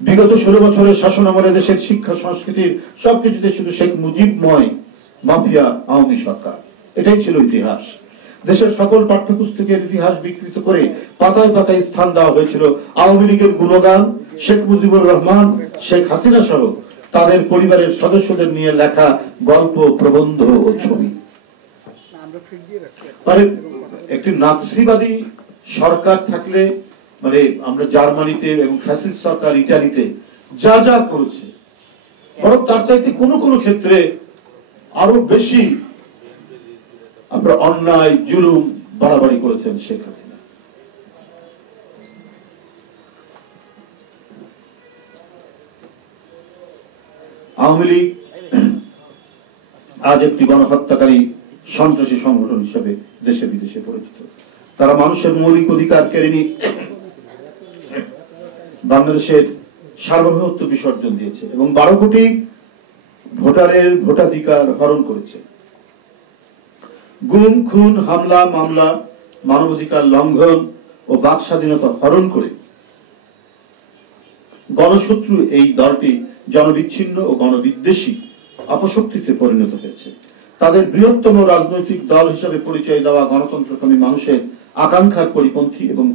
বিগত 16 বছরের শাসন আমলে দেশের শিক্ষা সংস্কৃতির সবকিছুতে শুধু শেখ মুজিবময় মাফিয়া আওয়ামী সরকার, এটাই ছিল ইতিহাস। দেশের সকল পাঠ্যপুস্তকের ইতিহাস বিকৃত করে পাতায় পাতায় স্থান দেওয়া হয়েছিল আওয়ামী লীগের গুণগান, শেখ মুজিবুর রহমান, শেখ হাসিনা সহ তাদের পরিবারের সদস্যদের নিয়ে লেখা গল্প, প্রবন্ধ ও ছবি। মানে একটি নাৎসিবাদী সরকার থাকলে, মানে আমরা জার্মানিতে এবং ফ্যাসিস্ট সরকার ইটালিতে যা যা করেছে, বরং তার চাইতে কোনো কোনো ক্ষেত্রে আরো বেশি আমরা অন্যায় জুলুম বাড়াবাড়ি করেছেন শেখ হাসিনা। আওয়ামী লীগ আজ একটি গণহত্যাকারী সন্ত্রাসী সংগঠন হিসেবে দেশে বিদেশে পরিচিত। তারা মানুষের মৌলিক অধিকার কেড়ে নিয়ে বাংলাদেশের সার্বভৌমত্ব বিসর্জন দিয়েছে এবং 12 কোটি ভোটারের ভোটাধিকার হরণ করেছে। গুম, খুন, হামলা, মামলা, মানবাধিকার লঙ্ঘন ও বাক স্বাধীনতা হরণ করে গণশত্রু এই দলটি জনবিচ্ছিন্ন ও গণবিদ্বেষী অপশক্তিতে পরিণত হয়েছে। তাদের বৃহত্তম রাজনৈতিক দল হিসেবে পরিচয় দেওয়া গণতন্ত্রকামী মানুষের আকাঙ্ক্ষার পরিপন্থী এবং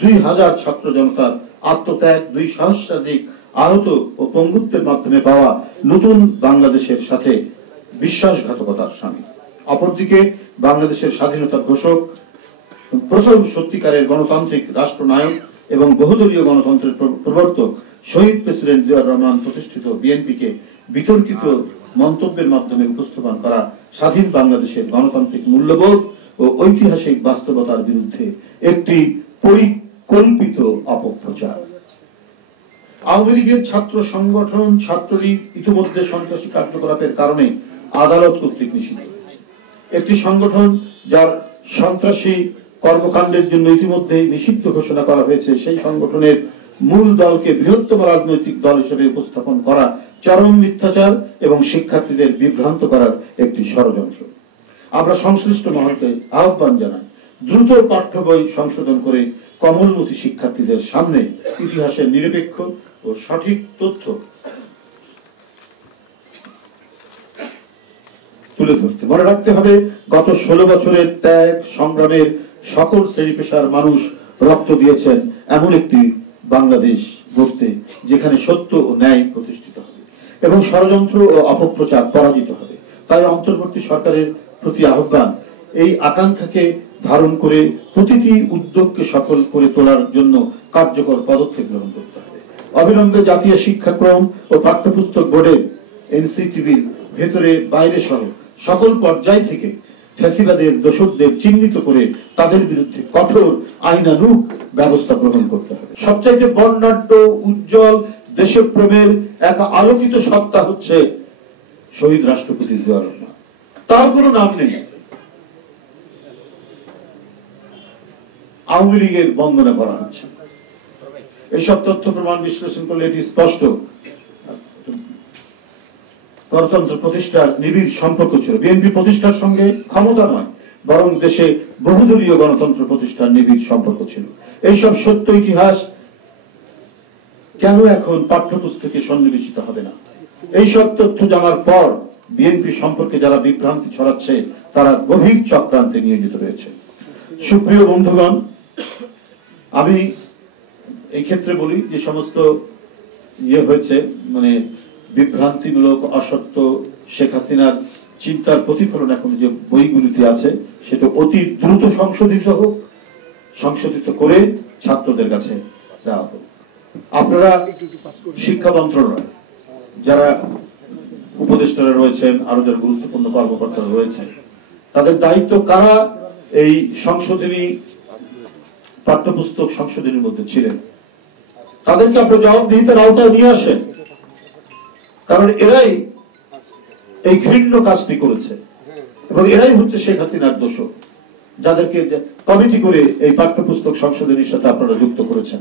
2000 ছাত্র জনতার আত্মত্যাগ, 2 সহস্রাধিক আহত ও পঙ্গুত্বের মাধ্যমে পাওয়া নতুন বাংলাদেশের সাথে বিশ্বাসঘাতকতার সামিল। অপরদিকে বাংলাদেশের স্বাধীনতার ঘোষক, প্রথম সত্যিকারের গণতান্ত্রিক রাষ্ট্রনায়ক এবং বহুদলীয় গণতন্ত্রের প্রবর্তক শহীদ প্রেসিডেন্ট জিয়াউর রহমান প্রতিষ্ঠিত বিএনপিকে বিতর্কিত মন্তব্যের মাধ্যমে উপস্থাপন করা স্বাধীন বাংলাদেশের গণতান্ত্রিক মূল্যবোধ ও ঐতিহাসিক বাস্তবতার বিরুদ্ধে একটি পরিকল্পিত অপপ্রচার। আওয়ামী লীগের ছাত্র সংগঠন ছাত্রলীগ ইতিমধ্যে সন্ত্রাসী কার্যকলাপের কারণে আদালত কর্তৃক নিষিদ্ধ হয়েছে। একটি সংগঠন যার সন্ত্রাসী কর্মকাণ্ডের জন্য ইতিমধ্যে নিষিদ্ধ ঘোষণা করা হয়েছে, সেই সংগঠনের মূল দলকে বৃহত্তম রাজনৈতিক দল হিসেবে উপস্থাপন করা চরম মিথ্যাচার এবং শিক্ষার্থীদের বিভ্রান্ত করার একটি ষড়যন্ত্র। আমরা সংশ্লিষ্ট মহলকে আহ্বান জানাই, দ্রুত পাঠ্য বই সংশোধন করে কমলমতি শিক্ষার্থীদের সামনে ইতিহাসের নিরপেক্ষ ও সঠিক তথ্য তুলে ধরতে। মনে রাখতে হবে, গত 16 বছরের ত্যাগ সংগ্রামের সকল শ্রেণী পেশার মানুষ রক্ত দিয়েছেন এমন একটি বাংলাদেশ গড়তে যেখানে সত্য ও ন্যায় প্রতিষ্ঠিত হবে এবং ষড়যন্ত্র ও অপপ্রচার পরাজিত হবে। তাই অন্তর্বর্তী সরকারের প্রতি আহ্বান, এই আকাঙ্ক্ষাকে ধারণ করে প্রতিটি উদ্যোগকে সফল করে তোলার জন্য কার্যকর পদক্ষেপ গ্রহণ করতে হবে। অবিলম্বে জাতীয় শিক্ষাক্রম ও পাঠ্যপুস্তক বোর্ডের এনসিটিভির ভেতরে বাইরে সহ সকল পর্যায় থেকে ফ্যাসিবাদের দোষকদের চিহ্নিত করে তাদের বিরুদ্ধে কঠোর আইনানুগ ব্যবস্থা গ্রহণ করতে হবে। সবচাইতে বর্ণাঢ্য, উজ্জ্বল দেশপ্রেমের এক আলোকিত সত্তা হচ্ছে শহীদ রাষ্ট্রপতি জিয়াউর রহমান। তার কোনো নাম নেই। আওয়ামী লীগের বন্দনা করা হচ্ছে। এইসব তথ্য প্রমাণ বিশ্লেষণ করলে এটি স্পষ্ট গণতন্ত্র প্রতিষ্ঠার নিবিড় সম্পর্ক ছিল। বিএনপি প্রতিষ্ঠার সঙ্গে ক্ষমতা নয়, বরং দেশে বহুদলীয় গণতন্ত্র প্রতিষ্ঠার নিবিড় সম্পর্ক ছিল। এইসব সত্য ইতিহাস কেন এখন পাঠ্যপুস্তকে সন্নিবেশিত হবে না? এইসব তথ্য জানার পর বিএনপি সম্পর্কে যারা বিভ্রান্তি ছড়াচ্ছে তারা গভীর চক্রান্তে নিয়োজিত রয়েছে। সুপ্রিয় বন্ধুগণ, আমি এই ক্ষেত্রে বলি, যে সমস্ত হয়েছে, মানে বিভ্রান্তিমূলক, অসত্য, শেখ হাসিনার চিন্তার প্রতিফলন এখন যে বইগুলিতে আছে সেটা অতি দ্রুত সংশোধিত হোক, সংশোধিত করে ছাত্রদের কাছে দেওয়া হোক। আপনারা শিক্ষা মন্ত্রণালয় যারা উপদেষ্টারা রয়েছেন, আরো যারা গুরুত্বপূর্ণ কর্মকর্তারা রয়েছেন, তাদের দায়িত্ব কারা এই সংশোধনী পাঠ্যপুস্তক সংশোধনীর মধ্যে ছিলেন, তাদেরকে আপনার জবাবদিহিতার আওতায় নিয়ে আসেন। কারণ এরাই এই ঘৃণ্য কাজটি করেছে এবং এরাই হচ্ছে শেখ হাসিনার দোষক, যাদেরকে কমিটি করে এই পাঠ্যপুস্তক সংশোধনীর সাথে আপনারা যুক্ত করেছেন।